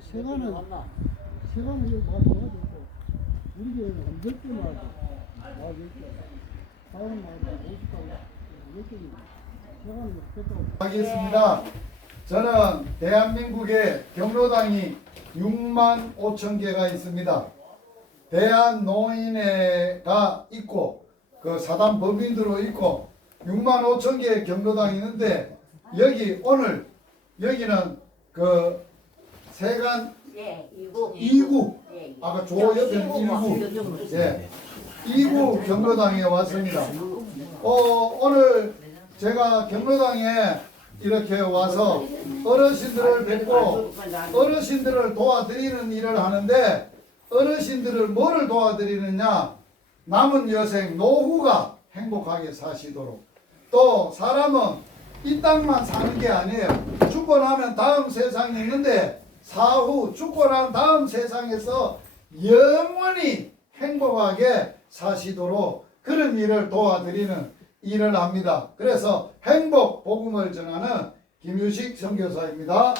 세간은 이거 막 도와주고 우리 교회는 한 10개 나와서 막 10개 다음 나와서 50가고 10개 세간은 됐다고 하겠습니다. 저는 대한민국에 경로당이 6만 5천 개가 있습니다. 대한노인회가 있고 그 사단 법인들로 있고 6만 5천 개의 경로당이 있는데 여기 오늘 여기는 그 세간 2구 아까 조 옆에 1구 예 2구 경로당에 왔습니다. 오늘 제가 경로당에 이렇게 와서 어르신들을 뵙고 어르신들을 도와드리는 일을 하는데 어르신들을 뭐를 도와드리느냐 남은 여생 노후가 행복하게 사시도록 또 사람은 이 땅만 사는 게 아니에요. 죽고 나면 다음 세상이 있는데 사후 죽고 난 다음 세상에서 영원히 행복하게 사시도록 그런 일을 도와드리는 일을 합니다. 그래서 행복 복음을 전하는 김유식 선교사입니다.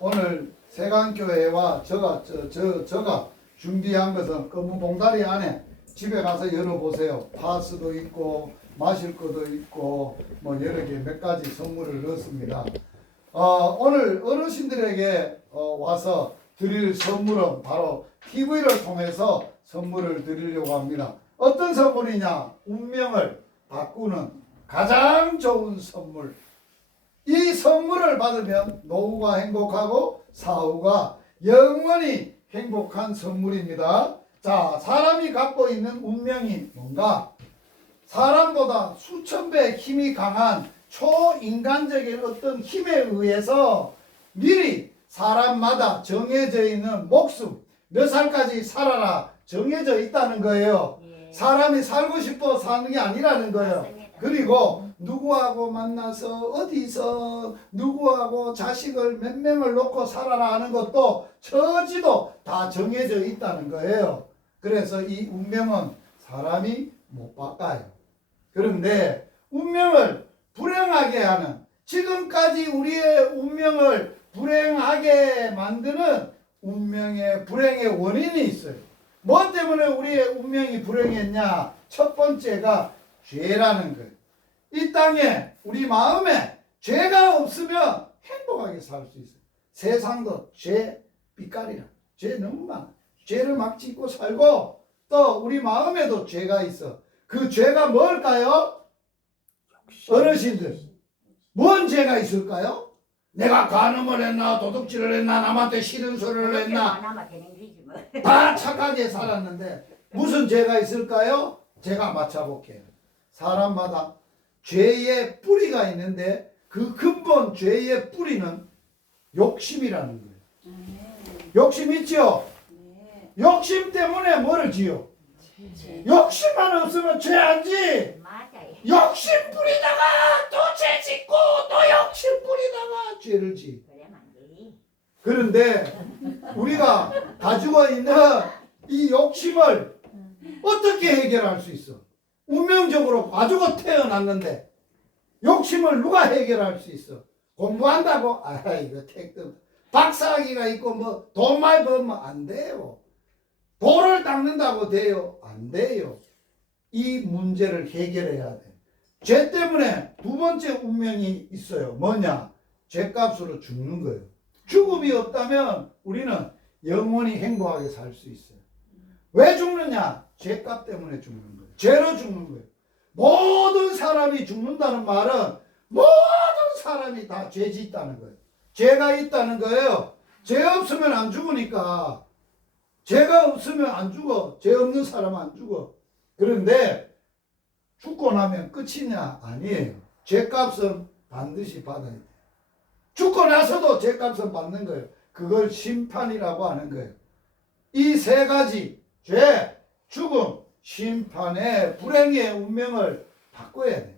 오늘 세간교회와 제가 준비한 것은 검은 봉다리 안에 집에 가서 열어보세요. 파스도 있고 마실 것도 있고 뭐 여러 개 몇 가지 선물을 넣었습니다. 오늘 어르신들에게 와서 드릴 선물은 바로 TV를 통해서 선물을 드리려고 합니다. 어떤 선물이냐? 운명을 바꾸는 가장 좋은 선물. 이 선물을 받으면 노후가 행복하고 사후가 영원히 행복한 선물입니다. 자, 사람이 갖고 있는 운명이 뭔가? 사람보다 수천 배 힘이 강한 초인간적인 어떤 힘에 의해서 미리 사람마다 정해져 있는 목숨, 몇 살까지 살아라 정해져 있다는 거예요. 사람이 살고 싶어 사는 게 아니라는 거예요. 그리고 누구하고 만나서 어디서 누구하고 자식을 몇 명을 놓고 살아라 하는 것도 처지도 다 정해져 있다는 거예요. 그래서 이 운명은 사람이 못 바꿔요. 그런데 운명을 불행하게 하는 지금까지 우리의 운명을 불행하게 만드는 운명의 불행의 원인이 있어요. 뭐 때문에 우리의 운명이 불행했냐? 첫 번째가 죄라는 거예요. 이 땅에 우리 마음에 죄가 없으면 행복하게 살 수 있어요. 세상도 죄 빛깔이라. 죄 너무 많아. 죄를 막 짓고 살고 또 우리 마음에도 죄가 있어. 그 죄가 뭘까요? 어르신들. 뭔 죄가 있을까요? 내가 간음을 했나 도둑질을 했나 남한테 싫은 소리를 했나 다 착하게 살았는데 무슨 죄가 있을까요? 제가 맞춰볼게요. 사람마다 죄의 뿌리가 있는데 그 근본 죄의 뿌리는 욕심이라는 거예요. 욕심 있죠? 욕심 때문에 뭐를 지요? 욕심만 없으면 죄 안 지. 욕심 뿌리다가 또 죄 짓고 또 욕심 뿌리다가 죄를 지. 그런데 우리가 가지고 있는 이 욕심을 어떻게 해결할 수 있어? 운명적으로 가지고 태어났는데 욕심을 누가 해결할 수 있어? 공부한다고? 아 이거 택도 박사학위가 있고 뭐 돈 많이 벌면 안 돼요. 돌을 닦는다고 돼요? 안 돼요. 이 문제를 해결해야 돼. 죄 때문에 두 번째 운명이 있어요. 뭐냐? 죄값으로 죽는 거예요. 죽음이 없다면 우리는 영원히 행복하게 살 수 있어요. 왜 죽느냐? 죄값 때문에 죽는 거예요. 죄로 죽는 거예요. 모든 사람이 죽는다는 말은 모든 사람이 다 죄 짓다는 거예요. 죄가 있다는 거예요. 죄 없으면 안 죽으니까. 죄가 없으면 안 죽어. 죄 없는 사람은 안 죽어. 그런데 죽고 나면 끝이냐? 아니에요. 죄값은 반드시 받아야 돼요. 죽고 나서도 죄값은 받는 거예요. 그걸 심판이라고 하는 거예요. 이 세 가지 죄, 죽음, 심판의 불행의 운명을 바꿔야 돼요.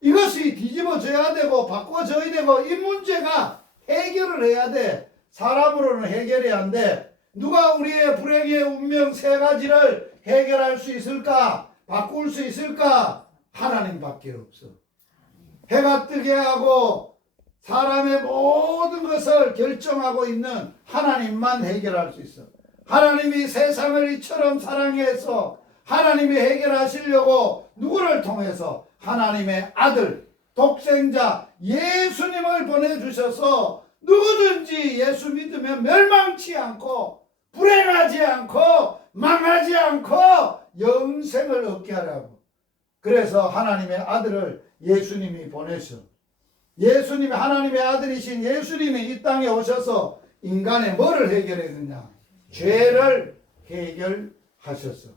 이것이 뒤집어져야 되고 바꿔져야 되고 이 문제가 해결을 해야 돼. 사람으로는 해결이 안 돼. 누가 우리의 불행의 운명 세 가지를 해결할 수 있을까? 바꿀 수 있을까? 하나님밖에 없어. 해가 뜨게 하고 사람의 모든 것을 결정하고 있는 하나님만 해결할 수 있어. 하나님이 세상을 이처럼 사랑해서 하나님이 해결하시려고 누구를 통해서 하나님의 아들 독생자 예수님을 보내주셔서 누구든지 예수 믿으면 멸망치 않고 불행하지 않고 망하지 않고 영생을 얻게 하라고. 그래서 하나님의 아들을 예수님이 보내셔. 예수님이 하나님의 아들이신 예수님이 이 땅에 오셔서 인간의 뭐를 해결했느냐? 죄를 해결하셨어.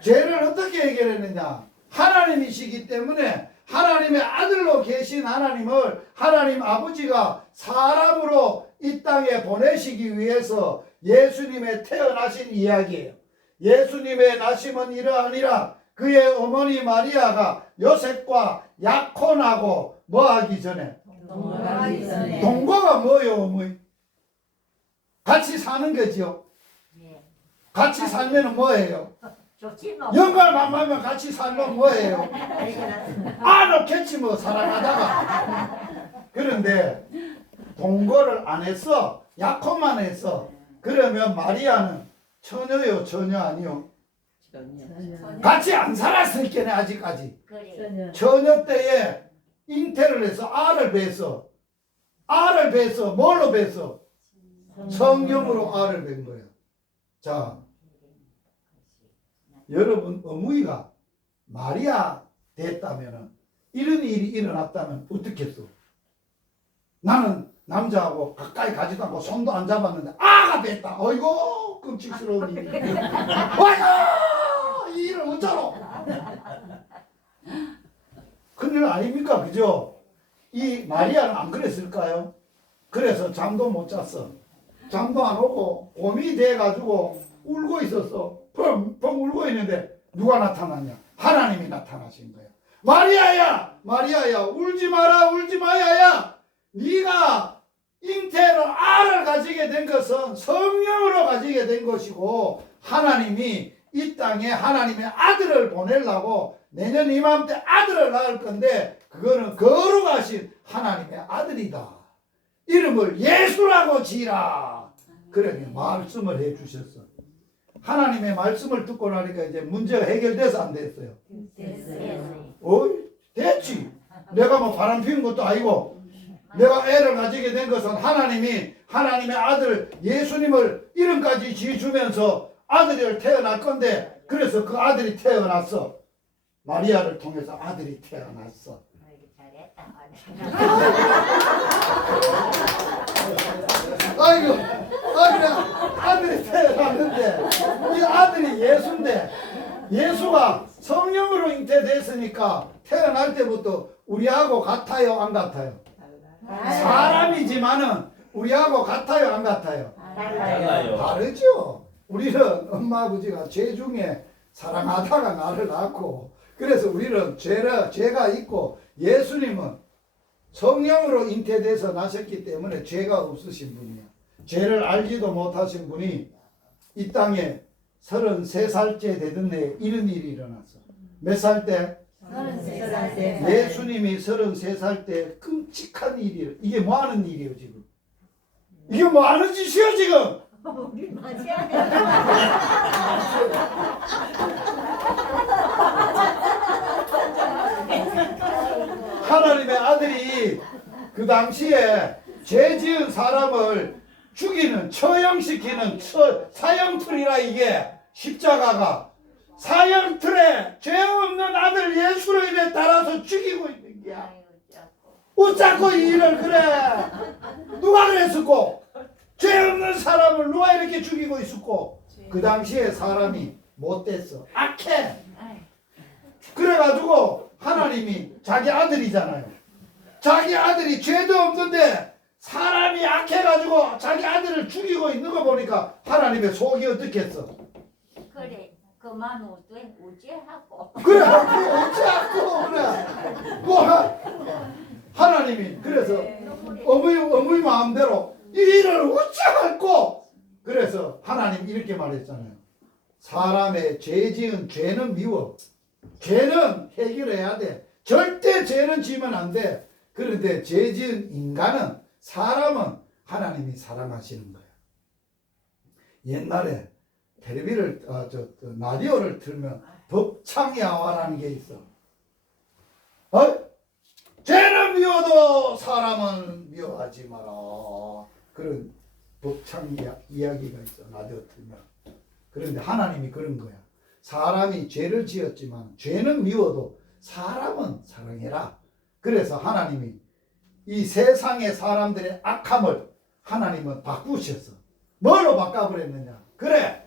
죄를 어떻게 해결했느냐? 하나님이시기 때문에 하나님의 아들로 계신 하나님을 하나님 아버지가 사람으로 이 땅에 보내시기 위해서 예수님의 태어나신 이야기예요. 예수님의 나심은 이러하니라. 그의 어머니 마리아가 요셉과 약혼하고 뭐 하기 전에? 동거가 뭐예요, 어머니? 같이 사는 거지요. 같이 살면 뭐예요? 영광을 만나면 같이 살면 뭐예요? 놓겠지 뭐 사랑하다가. 그런데 동거를 안 했어. 약혼만 했어. 그러면 마리아는 처녀요, 처녀 아니요? 같이 안 살았으니까 아직까지. 처녀 때에 잉태를 해서 알을 뱄어. 알을 뱄어. 뭘로 뱄어? 성령으로 알을 뱄 거예요. 자, 여러분 어머니가 마리아 됐다면 이런 일이 일어났다면 어떻겠어? 나는 남자하고 가까이 가지도 않고 손도 안 잡았는데 아가 뱄다. 어이구 끔찍스러운 일이. 와야 이 일을 어쩌노? 큰일 아닙니까? 그죠? 이 마리아는 안 그랬을까요? 그래서 잠도 못 잤어. 잠도 안 오고 봄이 돼가지고 울고 있었어. 펑펑 울고 있는데 누가 나타났냐? 하나님이 나타나신 거야. 마리아야, 마리아야, 울지 마라, 울지 마야야. 네가 잉태로 알을 가지게 된 것은 성령으로 가지게 된 것이고 하나님이 이 땅에 하나님의 아들을 보내려고 내년 이맘때 아들을 낳을 건데 그거는 거룩하신 하나님의 아들이다. 이름을 예수라고 지라. 그러니 말씀을 해주셨어. 하나님의 말씀을 듣고 나니까 이제 문제가 해결돼서 안 됐어요. 됐지. 내가 뭐 바람 피운 것도 아니고 내가 애를 가지게 된 것은 하나님이 하나님의 아들 예수님을 이름까지 지어주면서 아들이 태어날 건데 그래서 그 아들이 태어났어. 마리아를 통해서 아들이 태어났어. 아이고, 그래 아들이 태어났는데 이 아들이 예수인데 예수가 성령으로 잉태됐으니까 태어날 때부터 우리하고 같아요, 안 같아요? 사람이지만은 우리하고 같아요, 안 같아요? 다르죠. 우리는 엄마 아버지가 죄 중에 사랑하다가 나를 낳고 그래서 우리는 죄가 있고 예수님은 성령으로 잉태돼서 나셨기 때문에 죄가 없으신 분이에요. 죄를 알지도 못하신 분이 이 땅에 33살째 되던 해에 이런 일이 일어났어. 몇 살 때? 33살 때. 예수님이 33살 때 끔찍한 일이에요. 이게 뭐 하는 일이에요 지금? 이게 뭐 하는 짓이에요 지금? 우리 맞이야. 하나님의 아들이 그 당시에 죄 지은 사람을 죽이는 처형시키는 사형틀이라 이게 십자가가 사형틀에 죄 없는 아들 예수로 인해 따라서 죽이고 있는 거야. 어쩌고 이 일을 그래? 누가 그랬었고? 죄 없는 사람을 누가 이렇게 죽이고 있었고? 그 당시에 사람이 못됐어. 악해. 그래가지고 하나님이 자기 아들이잖아요. 자기 아들이 죄도 없는데 사람이 악해가지고 자기 아들을 죽이고 있는 거 보니까 하나님의 속이 어떻겠어? 그래, 그만 우죄하고. 그래, 어찌하고 그래. 뭐 하나님이 그래서 어머니 마음대로 이 일을 어찌할꼬? 그래서 하나님 이렇게 말했잖아요. 사람의 죄 지은 죄는 미워. 죄는 해결해야 돼. 절대 죄는 지으면 안 돼. 그런데 죄 지은 인간은, 사람은 하나님이 사랑하시는 거예요. 옛날에 텔레비를 라디오를 틀면 법창야화라는 게 있어. 죄를 미워도 사람은 미워하지 마라. 그런 법창 이야기가 있어, 라디오 틀면. 그런데 하나님이 그런 거야. 사람이 죄를 지었지만 죄는 미워도 사람은 사랑해라. 그래서 하나님이 이 세상의 사람들의 악함을 하나님은 바꾸셨어. 뭐로 바꿔버렸느냐? 그래,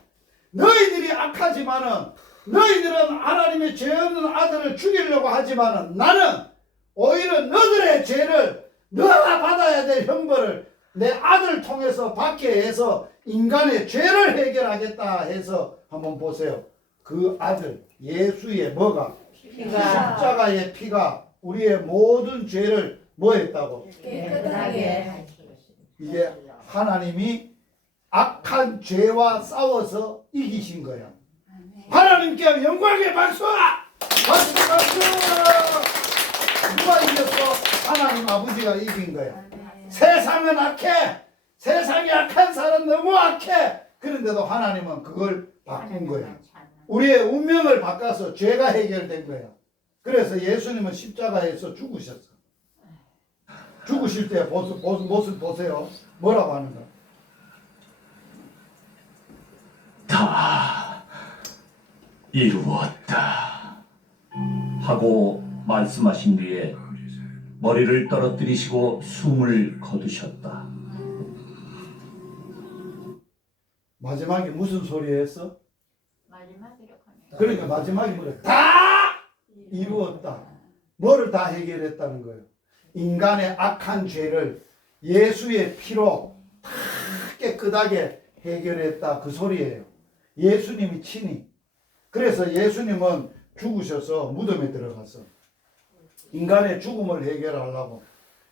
너희들이 악하지만은, 너희들은 하나님의 죄 없는 아들을 죽이려고 하지만은, 나는 오히려 너들의 죄를, 너가 받아야 될 형벌을 내 아들을 통해서 받게 해서 인간의 죄를 해결하겠다 해서 한번 보세요. 그 아들 예수의 뭐가? 십자가의 피가 우리의 모든 죄를 뭐 했다고? 깨끗하게. 이게 하나님이 악한 죄와 싸워서 이기신 거야. 하나님께 영광의 박수! 박수! 박수! 누가 이겼어? 하나님 아버지가 이긴 거야. 세상은 악해. 세상이 악한 사람 너무 악해. 그런데도 하나님은 그걸 바꾼 거야. 우리의 운명을 바꿔서 죄가 해결된 거야. 그래서 예수님은 십자가에서 죽으셨어. 죽으실 때 모습 보세요. 뭐라고 하는가? 다 이루었다 하고 말씀하신 뒤에 머리를 떨어뜨리시고 숨을 거두셨다. 마지막에 무슨 소리 했어? 마지막이라고 하네. 그러니까 마지막에 뭐래? 다 이루었다. 뭐를 다 해결했다는 거예요? 인간의 악한 죄를 예수의 피로 다 깨끗하게 해결했다. 그 소리예요. 예수님이 친히. 그래서 예수님은 죽으셔서 무덤에 들어갔어. 인간의 죽음을 해결하려고.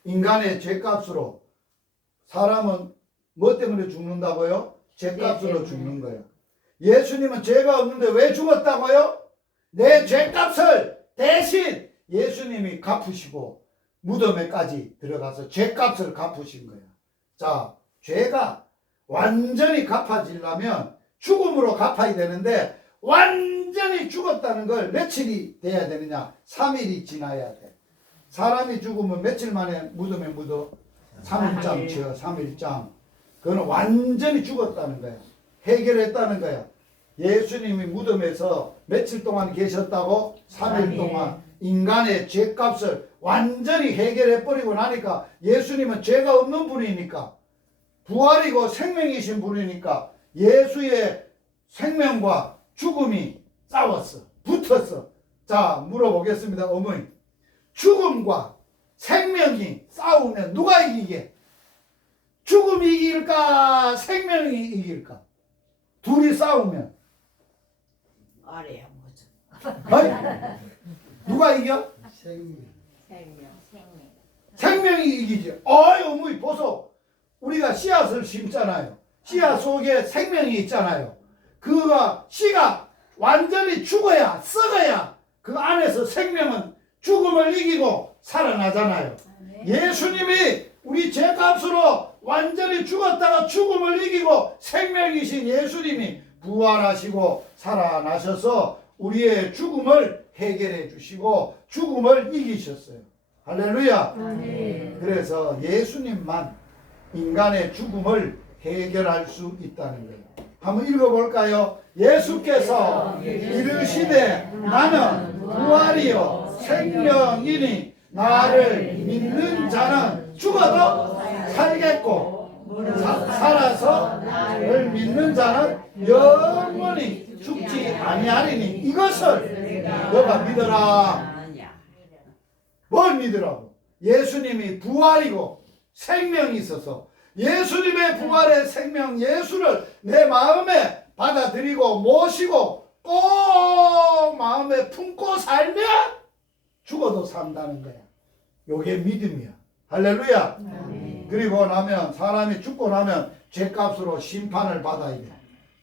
인간의 죄값으로. 사람은 뭐 때문에 죽는다고요? 죄값으로 죽는 거예요. 예수님은 죄가 없는데 왜 죽었다고요? 내 죄값을 대신 예수님이 갚으시고 무덤에까지 들어가서 죄값을 갚으신 거예요. 자, 죄가 완전히 갚아지려면 죽음으로 갚아야 되는데, 완전히 죽었다는 걸 며칠이 돼야 되느냐? 3일이 지나야 돼. 사람이 죽으면 며칠 만에 무덤에 묻어? 3일장 치어. 3일장. 그거는 완전히 죽었다는 거야. 해결했다는 거야. 예수님이 무덤에서 며칠 동안 계셨다고? 3일 동안. 인간의 죄값을 완전히 해결해버리고 나니까, 예수님은 죄가 없는 분이니까, 부활이고 생명이신 분이니까 예수의 생명과 죽음이 싸웠어. 붙었어. 자, 물어보겠습니다. 어머니, 죽음과 생명이 싸우면 누가 이기게? 죽음이 이길까? 생명이 이길까? 둘이 싸우면 아래야 뭐죠? 어이? 누가 이겨? 생명. 생명이 이기지. 어이, 어머니 보소. 우리가 씨앗을 심잖아요. 씨앗 속에 생명이 있잖아요. 그가 씨가 완전히 죽어야, 썩어야 그 안에서 생명은 죽음을 이기고 살아나잖아요. 예수님이 우리 죄값으로 완전히 죽었다가 죽음을 이기고 생명이신 예수님이 부활하시고 살아나셔서 우리의 죽음을 해결해 주시고 죽음을 이기셨어요. 할렐루야. 그래서 예수님만 인간의 죽음을 해결할 수 있다는 거예요. 한번 읽어볼까요? 예수께서 이르시되 나는 부활이요 생명이니 나를 믿는 자는 죽어도 살겠고 살아서 나를 믿는 자는 영원히 죽지 아니하리니 이것을 너가 믿어라. 뭘 믿으라고? 예수님이 부활이고 생명이 있어서 예수님의 부활의 생명 예수를 내 마음에 받아들이고 모시고 꼭 마음에 품고 살면 죽어도 산다는 거야. 요게 믿음이야. 할렐루야. 그리고 나면 사람이 죽고 나면 죄값으로 심판을 받아야 돼.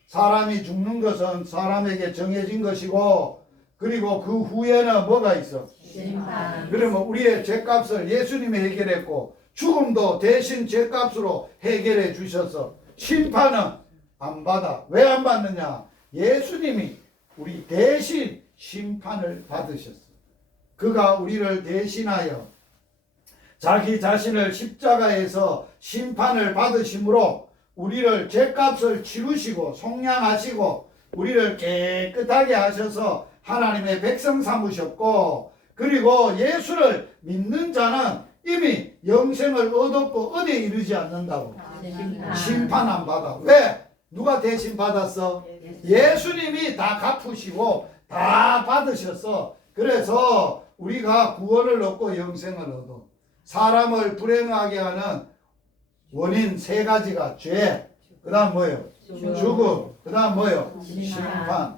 사람이 죽는 것은 사람에게 정해진 것이고 그리고 그 후에는 뭐가 있어? 심판. 그러면 우리의 죄값을 예수님이 해결했고 죽음도 대신 죄값으로 해결해 주셔서 심판은 안 받아. 왜 안 받느냐? 예수님이 우리 대신 심판을 받으셨어. 그가 우리를 대신하여 자기 자신을 십자가에서 심판을 받으심으로 우리를 죄값을 치르시고 속량하시고 우리를 깨끗하게 하셔서 하나님의 백성 삼으셨고, 그리고 예수를 믿는 자는 이미 영생을 얻었고 어디에 이르지 않는다고. 심판 안 받아. 왜? 누가 대신 받았어? 예수님이 다 갚으시고 다 받으셔서, 그래서 우리가 구원을 얻고 영생을 얻어. 사람을 불행하게 하는 원인 세 가지가 죄, 그 다음 뭐예요? 죽음, 그 다음 뭐예요? 심판.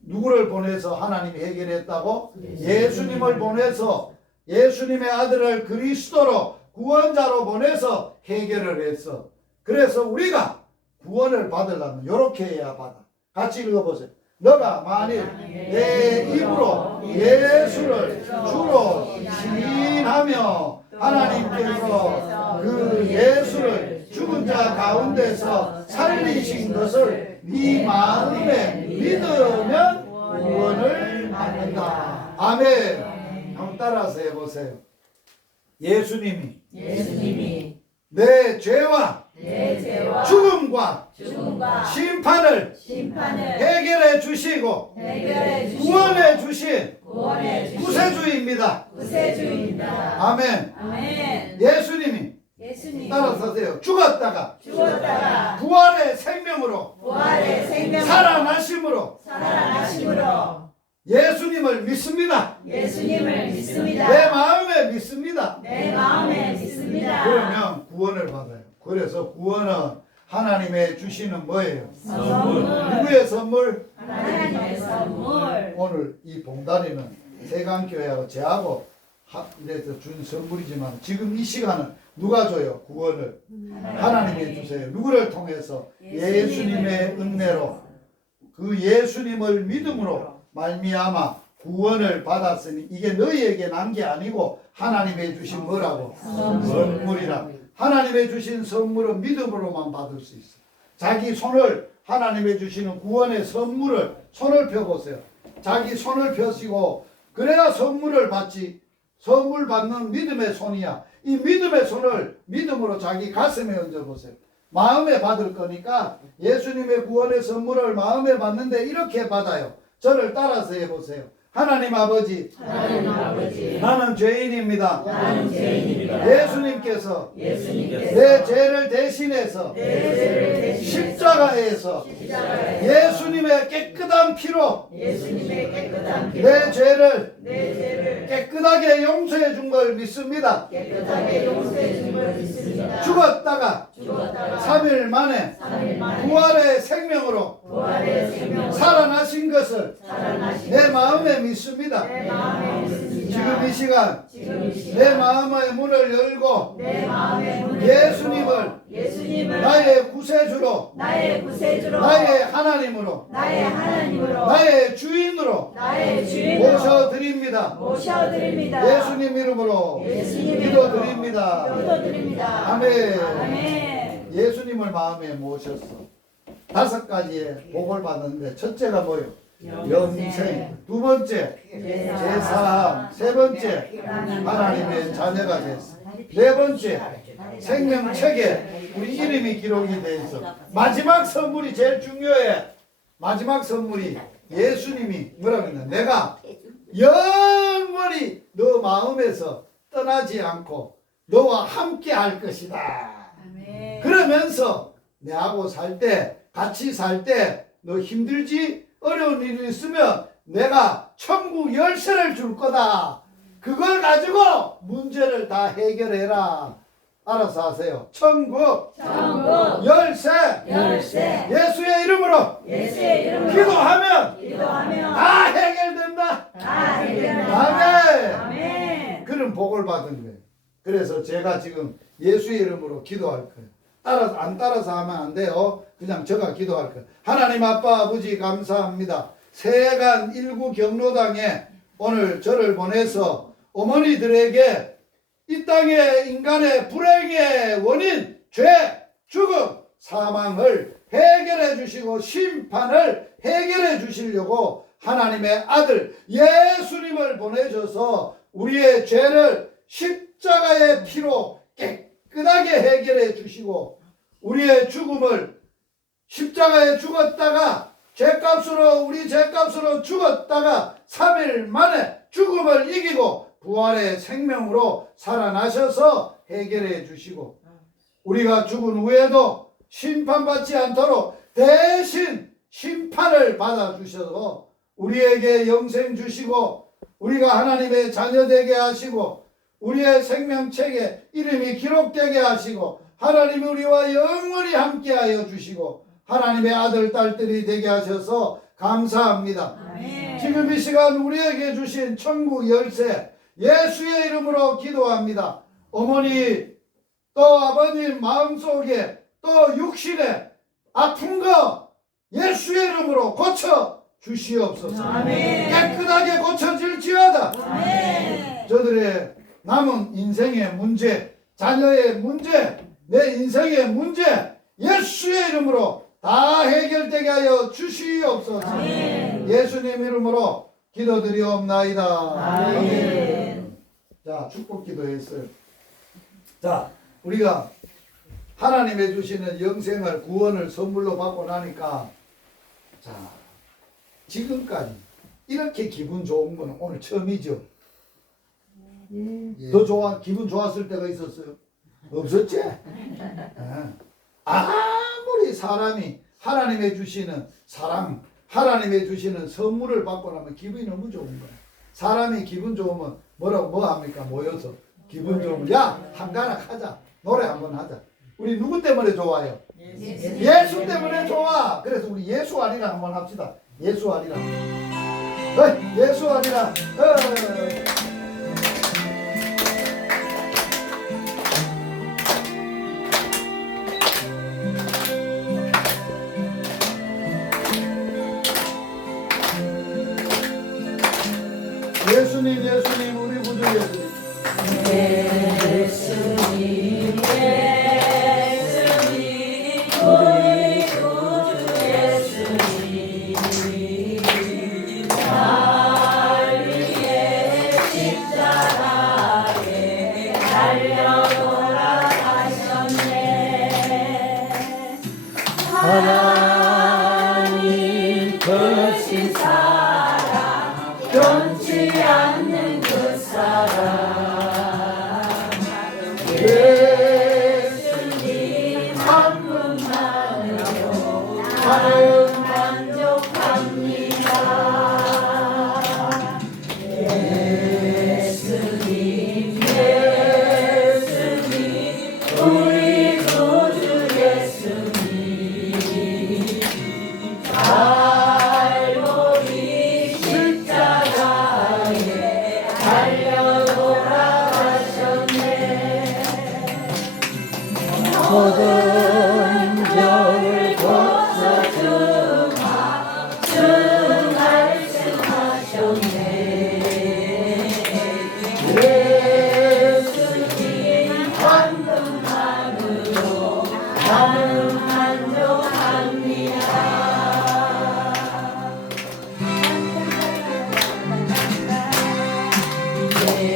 누구를 보내서 하나님이 해결했다고? 예수님을 보내서, 예수님의 아들을 그리스도로 구원자로 보내서 해결을 했어. 그래서 우리가 구원을 받으려면 이렇게 해야 받아. 같이 읽어보세요. 너가 만일 내 입으로 예수를 주로 시인하며 하나님께서 그 예수를 죽은 자 가운데서 살리신 것을 네 마음에 믿으면 구원을 받는다. 아멘. 한번 따라서 해보세요. 예수님이 내 죄와 죽음과 심판을 해결해 주시고 구원해 주신 구세주입니다. 아멘. 예수님이 따라서 하세요. 죽었다가 부활의 생명으로 살아나심으로 예수님을 믿습니다. 내 마음에 믿습니다. 그러면 구원을 받아요. 그래서 구원은 하나님의 주시는 뭐예요? 누구의 선물? 오늘 이 봉다리는 세강교회하고 저하고 이래서 준 선물이지만 지금 이 시간은 누가 줘요? 구원을 하나님이 주세요. 누구를 통해서? 예수님의 은혜로, 그 예수님을 믿음으로 말미암아 구원을 받았으니 이게 너희에게 난 게 아니고 하나님의 주신 뭐라고? 선물이라. 하나님의 주신 선물은 믿음으로만 받을 수 있어. 자기 손을, 하나님의 주시는 구원의 선물을 손을 펴보세요. 자기 손을 펴시고 그래야 선물을 받지. 선물 받는 믿음의 손이야. 이 믿음의 손을 믿음으로 자기 가슴에 얹어보세요. 마음에 받을 거니까 예수님의 구원의 선물을 마음에 받는데 이렇게 받아요. 저를 따라서 해보세요. 하나님 아버지, 나는 죄인입니다. 예수님께서 내 죄를 대신해서 십자가에서 예수님의 깨끗한 피로 내 죄를 깨끗하게 용서해 준 걸 믿습니다. 죽었다가 3일 만에 부활의 생명으로 살아나신 것을 내 마음에 믿습니다. 지금 이 시간 내 마음의 문을 열고 예수님을 나의 구세주로 나의 하나님으로 나의 주인으로 모셔드립니다. 예수님 이름으로 기도드립니다. 아멘. 예수님을 마음에 모셨어. 5가지의 복을 받았는데 첫째가 뭐예요? 영생. 두 번째 제사함. 세 번째 하나님의 자녀가 됐어. 네 번째 생명책에 우리 이름이 기록이 돼 있어. 마지막 선물이 제일 중요해. 마지막 선물이 예수님이 뭐라고 했나? 내가 영원히 너 마음에서 떠나지 않고 너와 함께 할 것이다. 그러면서 내하고 살 때, 같이 살 때 너 힘들지? 어려운 일이 있으면 내가 천국 열쇠를 줄 거다. 그걸 가지고 문제를 다 해결해라. 알아서 하세요. 천국 열쇠 예수의 이름으로 기도하면 다 해결된다. 아멘. 그런 복을 받은 거예요. 그래서 제가 지금 예수의 이름으로 기도할 거예요. 안 따라서 하면 안 돼요. 그냥 제가 기도할 거예요. 하나님 아빠 아버지 감사합니다. 세간 일구 경로당에 오늘 저를 보내서 어머니들에게 이 땅의 인간의 불행의 원인, 죄, 죽음, 사망을 해결해 주시고 심판을 해결해 주시려고 하나님의 아들 예수님을 보내셔서 우리의 죄를 십자가의 피로 깨끗하게 해결해 주시고 우리의 죽음을 십자가에 죽었다가 우리 죄값으로 죽었다가 3일 만에 죽음을 이기고 부활의 생명으로 살아나셔서 해결해 주시고 우리가 죽은 후에도 심판받지 않도록 대신 심판을 받아 주셔서 우리에게 영생 주시고 우리가 하나님의 자녀 되게 하시고 우리의 생명책에 이름이 기록되게 하시고 하나님이 우리와 영원히 함께하여 주시고 하나님의 아들 딸들이 되게 하셔서 감사합니다. 아멘. 지금 이 시간 우리에게 주신 천국 열쇠 예수의 이름으로 기도합니다. 어머니 또 아버님 마음속에 또 육신에 아픈 거 예수의 이름으로 고쳐 주시옵소서. 아멘. 깨끗하게 고쳐질지어다. 아멘. 저들의 남은 인생의 문제, 자녀의 문제, 내 인생의 문제 예수의 이름으로 다 해결되게 하여 주시옵소서. 아멘. 예수님 이름으로 기도드리옵나이다. 아멘. 자, 축복 기도했어요. 자, 우리가 하나님의 주시는 영생을 구원을 선물로 받고 나니까 자, 지금까지 이렇게 기분 좋은 건 오늘 처음이죠. 더 기분 좋았을 때가 있었어요? 없었지? 아무리 사람이 하나님의 주시는 사랑, 하나님의 주시는 선물을 받고 나면 기분이 너무 좋은 거야. 사람이 기분 좋으면 뭐 합니까? 모여서 기분 좋으면 야, 한가락 하자. 노래 한번 하자. 우리 누구 때문에 좋아요? 예수 때문에 좋아. 그래서 우리 예수 아니라 한번 합시다. 예수 아니라. 예수 아니라. 예수님, 예수님, 우리 구주 예수님. 예수님, 예수님, 우리 구주 예수님, 날 위해 십자가에 달려 돌아가셨네. 하나님 크신 사랑 변치 않는 그 사랑 예수님 한 분만으로 나는 만족합니다. 예수님 예수님 우리 구주 예수님 갈보리 십자가에 달려 돌아가셨네. 모든 병을 고쳐주마 주 말씀하셨네. 예수님 한 분만으로 나는 만족합니다.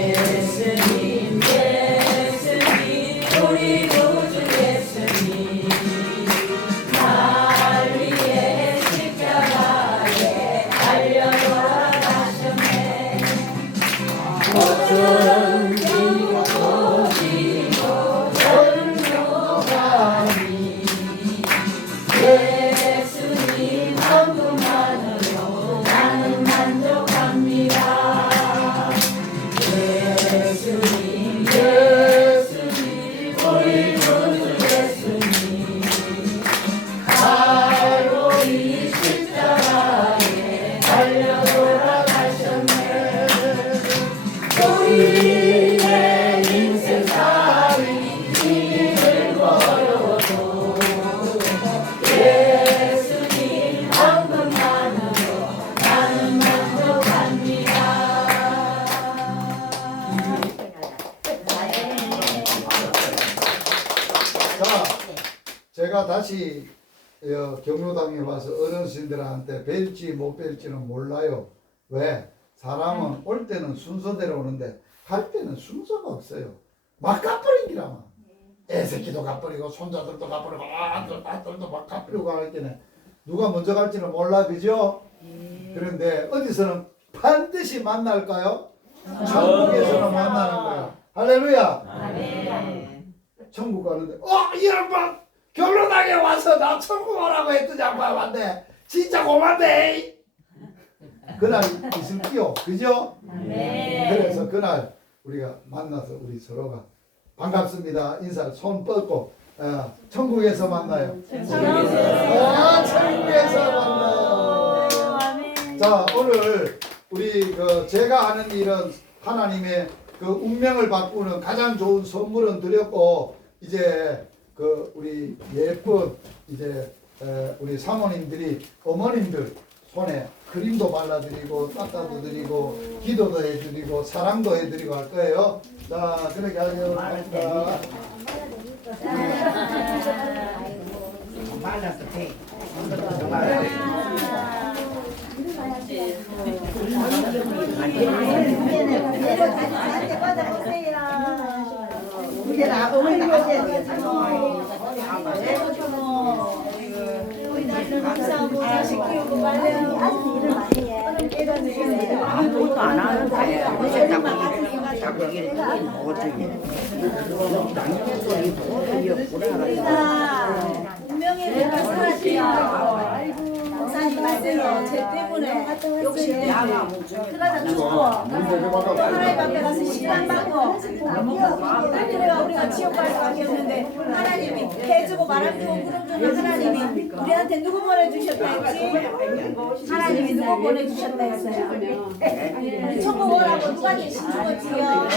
예수님 예수님 우리 구주 예수님 날 위해 십자가에 달려 돌아가셨네. 꽃은 피고 꽃이고 절묘하니 자, 제가 다시 경로당에 와서 어르신들한테 뵐지 못 뵐지는 몰라요. 왜? 사람은 올 때는 순서대로 오는데 갈 때는 순서가 없어요. 막 가버린 기라마. 애새끼도 가버리고 손자들도 가버리고 아들도 막 가버리고 할 때는 누가 먼저 갈지는 몰라, 그죠? 그런데 어디서는 반드시 만날까요? 천국에서는 만나는 거야. 할렐루야. 천국 가는데 이 양반 경로당에 와서 나 천국 오라고 했더니 양반 왔네. 진짜 고맙네. 그날 있을게요. 그죠? 그래서 그날 우리가 만나서 우리 서로가 반갑습니다. 인사 손 뻗고 천국에서 만나요. 천국에서 만나요. 자, 오늘 우리 제가 하는 일은 하나님의 그 운명을 바꾸는 가장 좋은 선물은 드렸고, 이제 우리 예쁜 이제 우리 사모님들이 어머님들 손에 크림도 발라드리고 닦아도 드리고 기도도 해드리고 사랑도 해드리고 할 거예요. 자, 그렇게 하려고 합니다. 말랐어 돼. 나한테 받아보세요. 이제 나 어머니 나가셔야 되겠다. 우리 나는 감사하고 자식 키우고 말려요. 아직 일을 많이 해. 아무것도 안 하는데 자꾸 이게 어떻게 분명히 내가 사라지야. 목사님 말대로 쟤 때문에 욕심 내고 그러다 죽고 하나님 앞에 가서 시간 받고 그래야 우리가 지옥 갈 수밖에 없는데 하나님이 해주고 바람 주고 구름 주는 하나님이 우리한테 누구 보내주셨다 했지? 하나님이 누구 보내주셨다 했어요? 천국 오라고 누가 대신 죽었지요?